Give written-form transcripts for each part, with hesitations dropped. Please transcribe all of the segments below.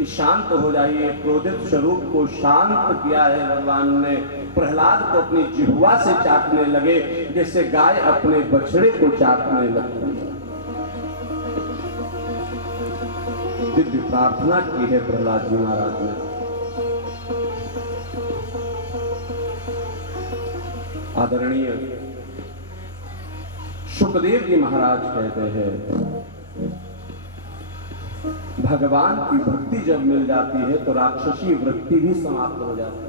कि शांत हो जाइए। क्रोधित स्वरूप को शांत किया है भगवान ने। प्रहलाद को अपनी जिह्वा से चाटने लगे जैसे गाय अपने बछड़े को चाटने लगती है। दिव्य प्रार्थना की है प्रहलाद जी महाराज ने। आदरणीय सुखदेव जी महाराज कहते हैं, भगवान की भक्ति जब मिल जाती है तो राक्षसी वृत्ति भी समाप्त हो जाती है।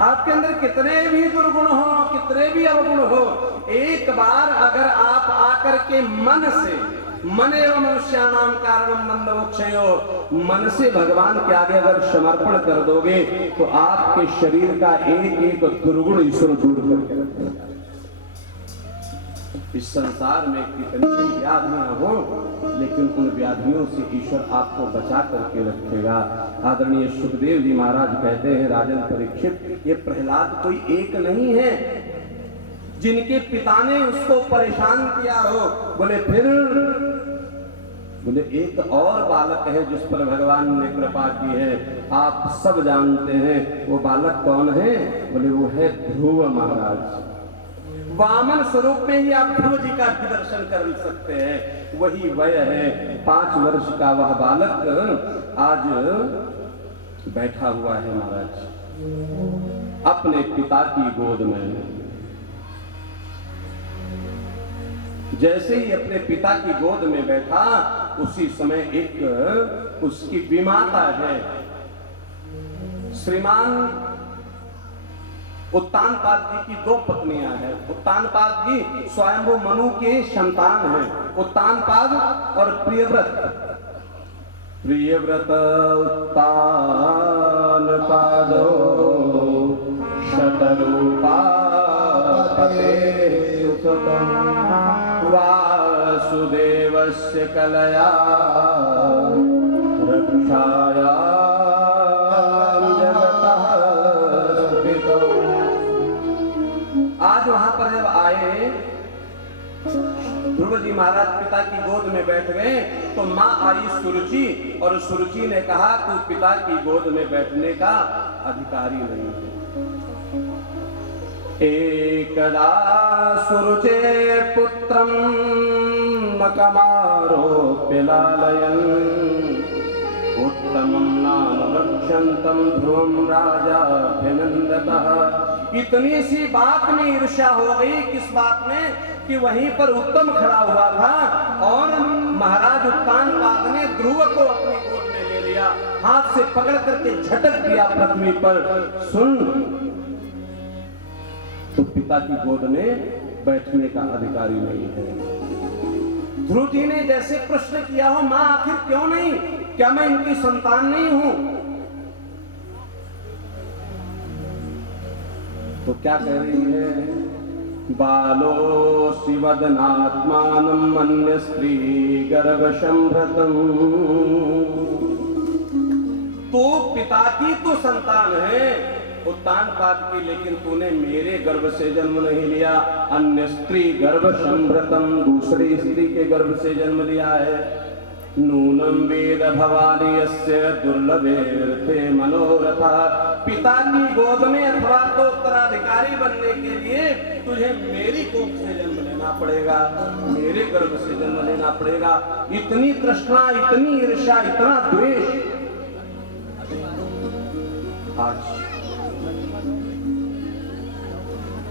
आपके अंदर कितने भी दुर्गुण हो, कितने भी अवगुण हो, एक बार अगर आप आकर के मन से, मने एवं मनुष्याणाम कारणम मंदमोक्षयो, मन से भगवान के आगे अगर समर्पण कर दोगे तो आपके शरीर का एक एक दुर्गुण ईश्वर दूर करके रखेगा। इस संसार में कितनी भी व्याधियां हो, लेकिन उन व्याधियों से ईश्वर आपको बचा करके रखेगा। आदरणीय सुखदेव जी महाराज कहते हैं, राजन परीक्षित, ये प्रहलाद कोई एक नहीं है जिनके पिता ने उसको परेशान किया हो। बोले फिर? बोले एक और बालक है जिस पर भगवान ने कृपा की है, आप सब जानते हैं। वो बालक कौन है? बोले वो है ध्रुव महाराज। वामन स्वरूप में ही आप ध्रुव जी का भी दर्शन कर सकते हैं। वही वय है, 5 वर्ष का वह बालक आज बैठा हुआ है महाराज अपने पिता की गोद में। जैसे ही अपने पिता की गोद में बैठा, उसी समय एक उसकी विमाता है, श्रीमान उत्तानपाद जी की 2 पत्नियां हैं। उत्तानपाद जी स्वयंभू मनु के संतान हैं, उत्तानपाद और प्रियव्रत। प्रियव्रत उत्तानपादो शतरूपा पते सुतम् वासुदेवस्य कलया रक्षाया आज वहां पर जब आए, ध्रुव जी महाराज पिता की गोद में बैठ गए तो मां आई सुरुचि, और सुरुचि ने कहा तू पिता की गोद में बैठने का अधिकारी नहीं है। एकदा सुरुचे पुत्रं मकमारोप्य लालयन् उत्तमं नानुरक्षन्तं ध्रुवं राजाभिनन्दतः। इतनी सी बात में ईर्ष्या हो गई। किस बात में? कि वहीं पर उत्तम खड़ा हुआ था और महाराज उत्तानपाद ने ध्रुव को अपनी गोद में ले लिया, हाथ से पकड़ करके झटक दिया पृथ्वी पर। सुन, तो पिता की गोद में बैठने का अधिकारी नहीं है। ध्रुव जी ने जैसे प्रश्न किया हो, मां आखिर क्यों नहीं? क्या मैं इनकी संतान नहीं हूं? तो क्या कह रही है? बालो शिवदनात्मानं मन्य स्त्री गर्भसंभृतं। तो पिता की तो संतान है उत्तानपाद की, लेकिन तूने मेरे गर्भ से जन्म नहीं लिया, अन्य स्त्री गर्भसंभृतं, दूसरी स्त्री के गर्भ से जन्म लिया है। नूनम वेद भवानी यस्य दुर्लभेर्थे मनोरथा। पिता की गोद में अथवा तो उत्तराधिकारी बनने के लिए तुझे मेरी कोख से जन्म लेना पड़ेगा, मेरे गर्भ से जन्म लेना पड़ेगा। इतनी तृष्णा, इतनी ईर्ष्या, इतना द्वेष। आज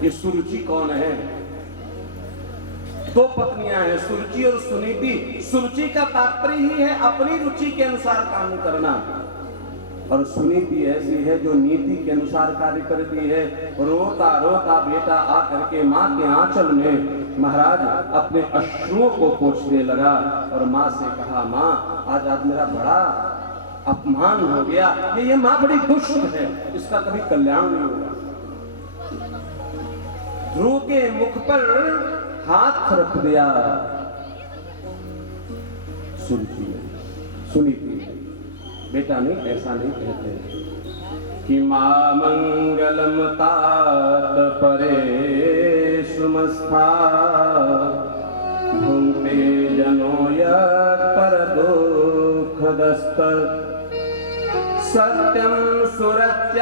ये सुरुचि कौन है? 2 पत्नियां हैं, सुरुचि और सुनीति। सुरुचि का तात्पर्य ही है अपनी रुचि के अनुसार काम करना, और सुनीति ऐसी है जो नीति के अनुसार कार्य करती है। रोता रोता बेटा आकर के माँ के आंचल में महाराज अपने अश्रुओं को पोंछने लगा और माँ से कहा, माँ आज मेरा बड़ा अपमान हो गया, ये माँ बड़ी दुष्ट है, इसका कभी कल्याण नहीं होगा। ध्रुव के मुख पर हाथ रख दिया सुनीति। बेटा नहीं, ऐसा नहीं कहते कि मां मंगलम तात परे सुमस्था भुंक्ते जनो यत् पर दुःखदस्त सत्यम सुरत्याभिहितं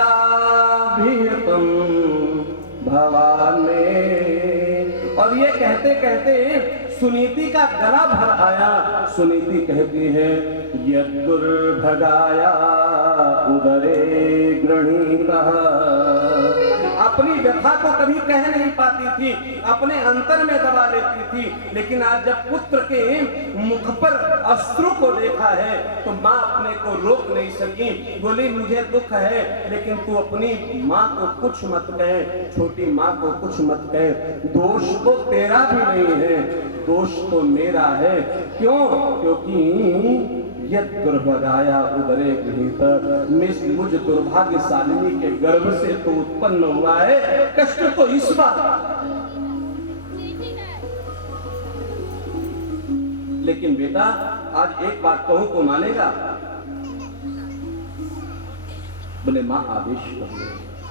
भवान में। और ये कहते कहते सुनीति का गला भर आया। सुनीति कहती है यद्दुर्भगाया उदरे गृहीतः। अपनी व्यथा को कभी कह नहीं पाती थी, अपने अंतर में दबा लेती थी, लेकिन आज जब पुत्र के मुख पर अश्रु को देखा है तो माँ अपने को रोक नहीं सकी। बोली मुझे दुख है, लेकिन तू अपनी माँ को कुछ मत कहे, छोटी माँ को कुछ मत कहे। दोष तो तेरा भी नहीं है, दोष तो मेरा है। क्यों? क्योंकि यद दुर्भगाया उदरे गृहीत, मुझ दुर्भाग्यशालिनी के गर्भ से तो उत्पन्न हुआ है, कष्ट तो इस बात। लेकिन बेटा आज एक बात कहूं तो मानेगा? बोले मां आदेश कर।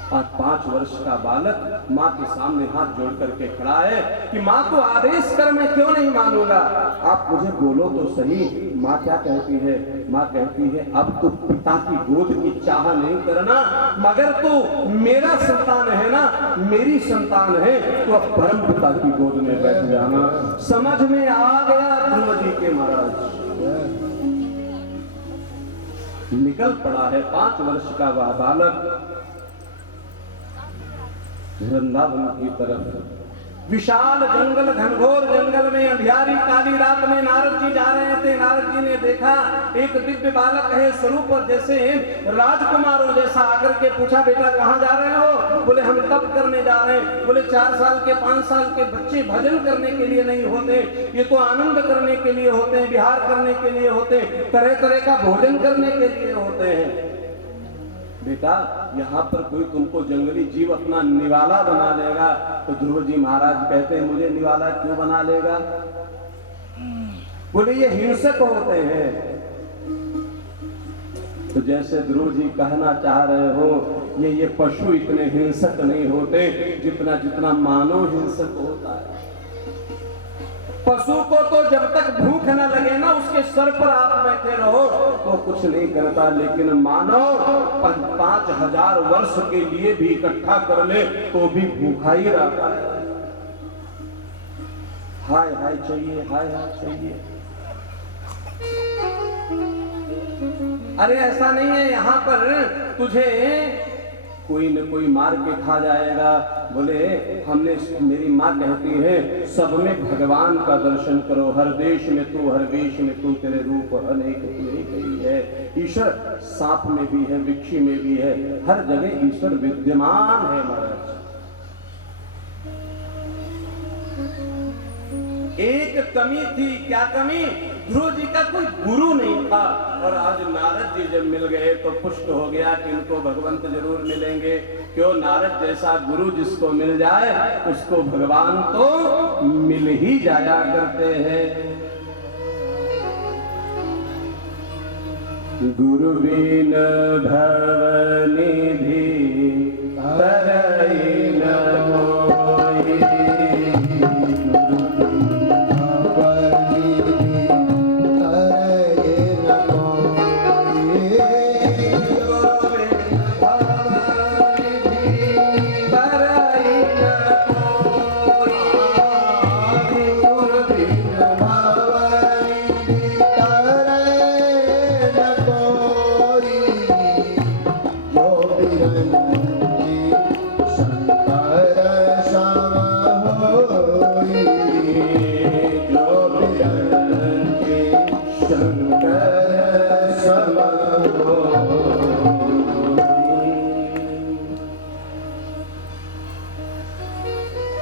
आज 5 वर्ष का बालक माँ के सामने हाथ जोड़ करके खड़ा है कि माँ को आदेश कर, मैं क्यों नहीं मानूंगा। आप मुझे बोलो तो सही। माँ क्या कहती है? माँ कहती है अब तू पिता की गोद की चाह नहीं करना, मगर तू मेरा संतान है ना, मेरी संतान है, तो अब परम पिता की गोद में बैठ जाना। समझ में आ गया ध्रुव जी के महाराज। निकल पड़ा है 5 वर्ष का वह बालक वृंदावन की तरफ। विशाल जंगल, घनघोर जंगल में अंधियारी काली रात में नारद जी जा रहे थे। नारद जी ने देखा एक दिव्य बालक है, स्वरूप और जैसे राजकुमारों जैसा, आकर के पूछा बेटा कहाँ जा रहे हो? बोले हम तप करने जा रहे हैं। बोले 4 साल के 5 साल के बच्चे भजन करने के लिए नहीं होते, ये तो आनंद करने के लिए होते हैं, विहार करने के लिए होते हैं, तरह तरह का भोजन करने के लिए होते हैं। बेटा यहाँ पर कोई तुमको जंगली जीव अपना निवाला बना लेगा। तो ध्रुव जी महाराज कहते हैं मुझे निवाला क्यों बना लेगा? बोले ये हिंसक होते हैं। तो जैसे ध्रुव जी कहना चाह रहे हो, ये पशु इतने हिंसक नहीं होते जितना मानव हिंसक होता है। पशु को तो जब तक भूख न लगे ना, उसके सर पर आप बैठे रहो तो कुछ नहीं करता, लेकिन मानव 5000 वर्ष के लिए भी इकट्ठा कर ले तो भी भूखा ही रहता है। हाय हाय चाहिए, हाय हाय चाहिए। अरे ऐसा नहीं है, यहाँ पर तुझे कोई न कोई मार के खा जाएगा। बोले मेरी माँ कहती है सब में भगवान का दर्शन करो, हर देश में तू, हर वेश में तू, तेरे रूप अनेक तेरी गई है। ईश्वर सांप में भी है, वृक्षी में भी है, हर जगह ईश्वर विद्यमान है महाराज। एक कमी थी, क्या कमी? ध्रुव जी का कोई गुरु नहीं था। और आज नारद जी जब मिल गए तो पुष्ट हो गया कि इनको भगवंत जरूर मिलेंगे। क्यों? नारद जैसा गुरु जिसको मिल जाए उसको भगवान तो मिल ही जाया करते हैं। गुरु बिन भवनिधि तरई न मोहि।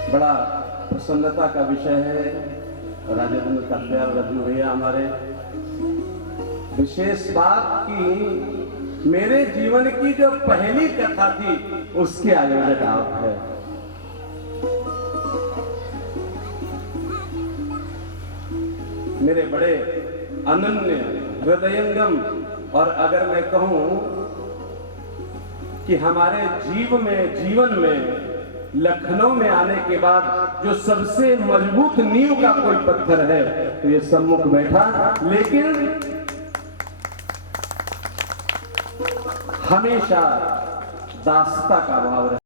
बड़ा प्रसन्नता का विषय है। राजेंद्र का प्यार रजू भैया हमारे। विशेष बात की मेरे जीवन की जो पहली कथा थी उसके आयोजक आप है। मेरे बड़े अनन्य हृदयंगम, और अगर मैं कहूं कि हमारे जीवन में लखनऊ में आने के बाद जो सबसे मजबूत नींव का कोई पत्थर है तो ये सम्मुख बैठा। लेकिन हमेशा दासता का भाव रहे।